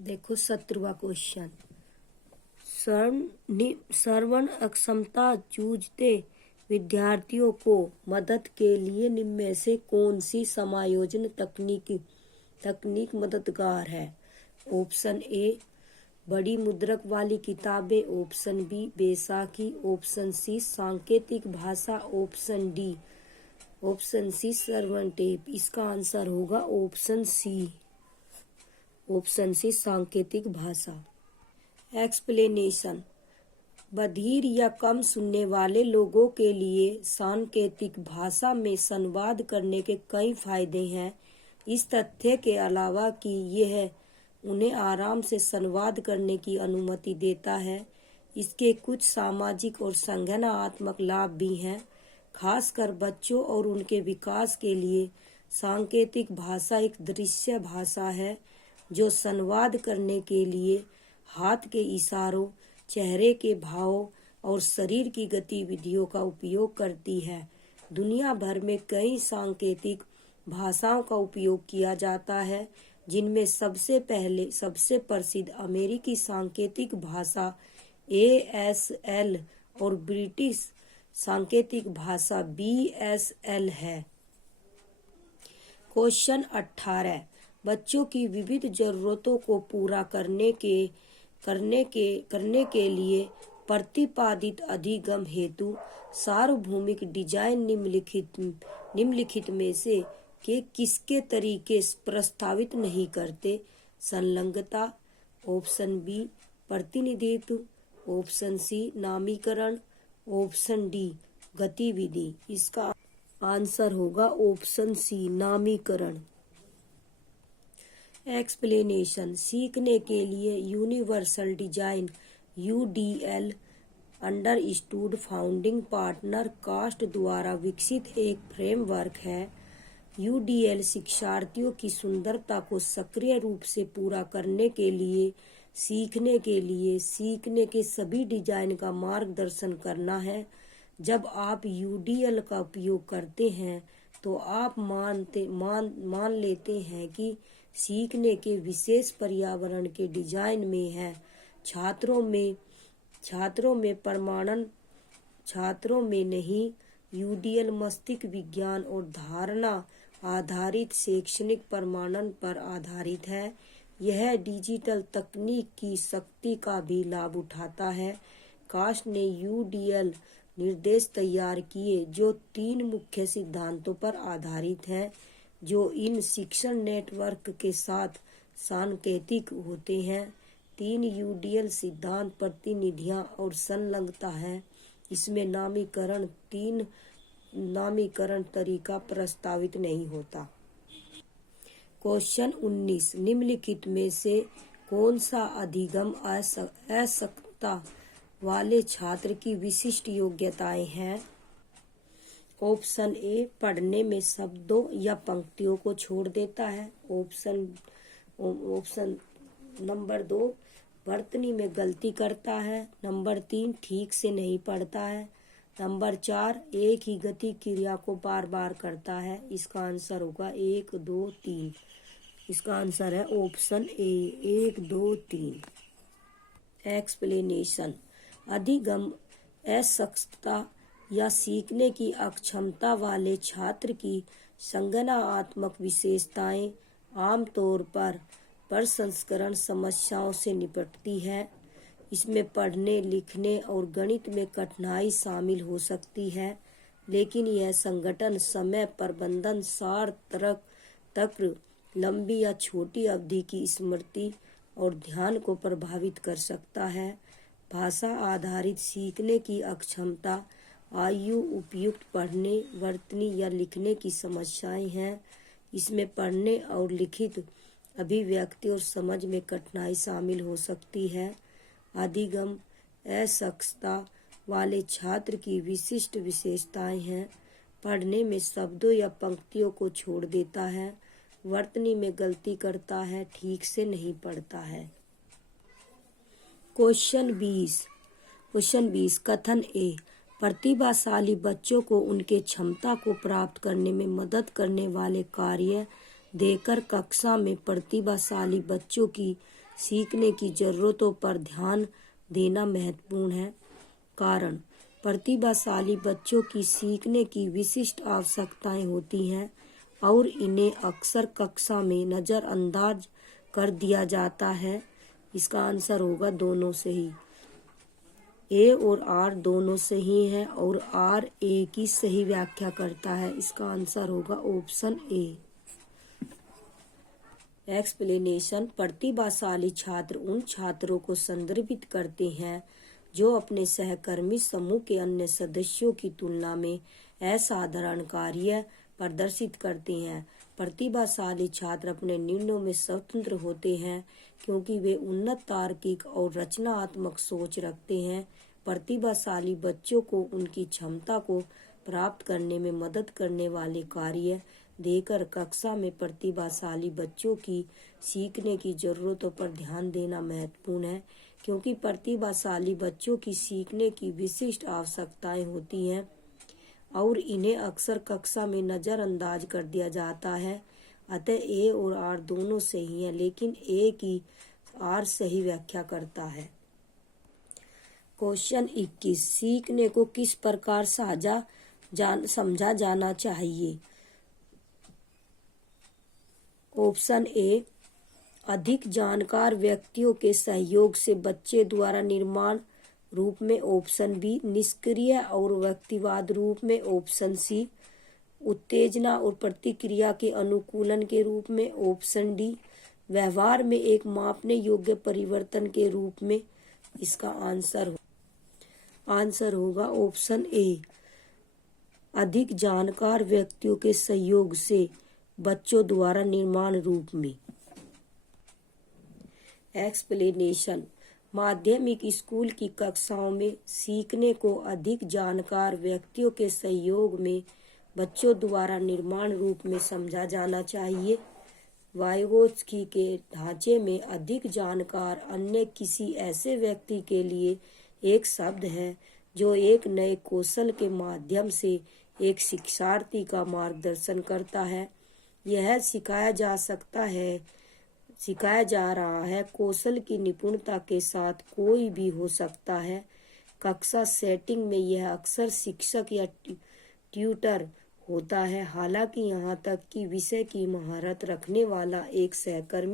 देखो 17वां क्वेश्चन। श्रवण अक्षमता जूझते विद्यार्थियों को मदद के लिए निम्न में से कौन सी समायोजन तकनीक मददगार है? ऑप्शन ए बड़ी मुद्रक वाली किताबें, ऑप्शन बी बैसाखी, ऑप्शन सी सांकेतिक भाषा, ऑप्शन सी श्रवण टेप। इसका आंसर होगा ऑप्शन सी सांकेतिक भाषा। एक्सप्लेनेशन। बधिर या कम सुनने वाले लोगों के लिए सांकेतिक भाषा में संवाद करने के कई फायदे हैं। इस तथ्य के अलावा कि यह उन्हें आराम से संवाद करने की अनुमति देता है, इसके कुछ सामाजिक और संज्ञानात्मक लाभ भी हैं। खासकर बच्चों और उनके विकास के लिए सांकेतिक भाषा एक दृश्य भाषा है जो संवाद करने के लिए हाथ के इशारों, चेहरे के भावों और शरीर की गतिविधियों का उपयोग करती है। दुनिया भर में कई सांकेतिक भाषाओं का उपयोग किया जाता है, जिनमें सबसे प्रसिद्ध अमेरिकी सांकेतिक भाषा ASL और ब्रिटिश सांकेतिक भाषा BSL है। क्वेश्चन 18। बच्चों की विविध जरूरतों को पूरा करने के लिए प्रतिपादित अधिगम हेतु सार्वभौमिक डिजाइन निम्नलिखित में से के किसके तरीके प्रस्तावित नहीं करते? संलग्नता, ऑप्शन बी प्रतिनिधित्व, ऑप्शन सी नामीकरण, ऑप्शन डी गतिविधि। इसका आंसर होगा ऑप्शन सी नामीकरण। एक्सप्लेनेशन। सीखने के लिए universal design UDL understood founding partner CAST द्वारा विकसित एक फ्रेमवर्क है। UDL शिक्षार्थियों की सुंदरता को सक्रिय रूप से पूरा करने के लिए सीखने के सभी डिजाइन का मार्गदर्शन करना है। जब आप UDL का उपयोग करते हैं तो आप मान लेते हैं कि सीखने के विशेष पर्यावरण के डिजाइन में है। छात्रों में नहीं। UDL मस्तिष्क विज्ञान और धारणा आधारित शैक्षणिक प्रमाणन पर आधारित है। यह डिजिटल तकनीक की शक्ति का भी लाभ उठाता है। कास्ट ने UDL निर्देश तैयार किए जो 3 मुख्य सिद्धांतों पर आधारित हैं, जो इन शिक्षण नेटवर्क के साथ सांकेतिक होते हैं। 3 UDL सिद्धांत प्रतिनिधियां और संलग्नता है। इसमें नामीकरण तरीका प्रस्तावित नहीं होता। क्वेश्चन 19। निम्नलिखित में से कौन सा अधिगम असक्तता वाले छात्र की विशिष्ट योग्यताएं हैं? ऑप्शन ए पढ़ने में शब्दों या पंक्तियों को छोड़ देता है। ऑप्शन नंबर 2 वर्तनी में गलती करता है। नंबर 3 ठीक से नहीं पढ़ता है। नंबर 4 एक ही गति क्रिया को बार बार करता है। इसका आंसर होगा 1, 2, 3। इसका आंसर है ऑप्शन ए 1, 2, 3। एक्सप्लेनेशन। अधिगम असक्षमता या सीखने की अक्षमता वाले छात्र की संज्ञानात्मक विशेषताएं आमतौर पर प्रसंस्करण समस्याओं से निपटती है। इसमें पढ़ने, लिखने और गणित में कठिनाई शामिल हो सकती है, लेकिन यह संगठन, समय प्रबंधन, सार तर्क, लंबी या छोटी अवधि की स्मृति और ध्यान को प्रभावित कर सकता है। भाषा आधारित सीखने की अक्षमता आयु उपयुक्त पढ़ने, वर्तनी या लिखने की समस्याएं हैं। इसमें पढ़ने और लिखित अभिव्यक्ति और समझ में कठिनाई शामिल हो सकती है। अधिगम असक्षमता वाले छात्र की विशिष्ट विशेषताएं हैं। पढ़ने में शब्दों या पंक्तियों को छोड़ देता है, वर्तनी में गलती करता है, ठीक से नहीं पढ़ता है। क्वेश्चन 20। कथन ए प्रतिभाशाली बच्चों को उनके क्षमता को प्राप्त करने में मदद करने वाले कार्य देकर कक्षा में प्रतिभाशाली बच्चों की सीखने की जरूरतों पर ध्यान देना महत्वपूर्ण है। कारण, प्रतिभाशाली बच्चों की सीखने की विशिष्ट आवश्यकताएं होती हैं और इन्हें अक्सर कक्षा में नज़रअंदाज कर दिया जाता है। इसका आंसर होगा दोनों सही। ए और आर दोनों सही हैं और आर ए की सही व्याख्या करता है। इसका आंसर होगा ऑप्शन ए। एक्सप्लेनेशन। प्रतिभाशाली छात्र उन छात्रों को संदर्भित करते हैं जो अपने सहकर्मी समूह के अन्य सदस्यों की तुलना में असाधारण कार्य प्रदर्शित करते हैं। प्रतिभाशाली छात्र अपने निर्णयों में स्वतंत्र होते हैं क्योंकि वे उन्नत तार्किक और रचनात्मक सोच रखते हैं। प्रतिभाशाली बच्चों को उनकी क्षमता को प्राप्त करने में मदद करने वाले कार्य देकर कक्षा में प्रतिभाशाली बच्चों की सीखने की जरूरतों पर ध्यान देना महत्वपूर्ण है, क्योंकि प्रतिभाशाली बच्चों की सीखने की विशिष्ट आवश्यकताएं होती हैं और इन्हें अक्सर कक्षा में नज़रअंदाज कर दिया जाता है। अतः ए और आर दोनों सही हैं, लेकिन ए की आर सही व्याख्या करता है। क्वेश्चन 21। सीखने को किस प्रकार समझा जाना चाहिए? ऑप्शन ए, अधिक जानकार व्यक्तियों के सहयोग से बच्चे द्वारा निर्माण रूप में। ऑप्शन बी, निष्क्रिय और व्यक्तिवाद रूप में। ऑप्शन सी, उत्तेजना और प्रतिक्रिया के अनुकूलन के रूप में। ऑप्शन डी, व्यवहार में एक मापने योग्य परिवर्तन के रूप में। इसका आंसर होगा ऑप्शन ए, अधिक जानकार व्यक्तियों के सहयोग से बच्चों द्वारा निर्माण रूप में। एक्सप्लेनेशन। माध्यमिक स्कूल की कक्षाओं में सीखने को अधिक जानकार व्यक्तियों के सहयोग में बच्चों द्वारा निर्माण रूप में समझा जाना चाहिए। वाइगोत्स्की के ढांचे में अधिक जानकार अन्य किसी ऐसे व्यक्ति के लिए एक शब्द है जो एक नए कौशल के माध्यम से एक शिक्षार्थी का मार्गदर्शन करता है। यह सिखाया जा रहा है। कौशल की निपुणता के साथ कोई भी हो सकता है। कक्षा सेटिंग में यह अक्सर शिक्षक या ट्यूटर होता है, हालांकि यहाँ तक कि विषय की महारत रखने वाला एक सहकर्मी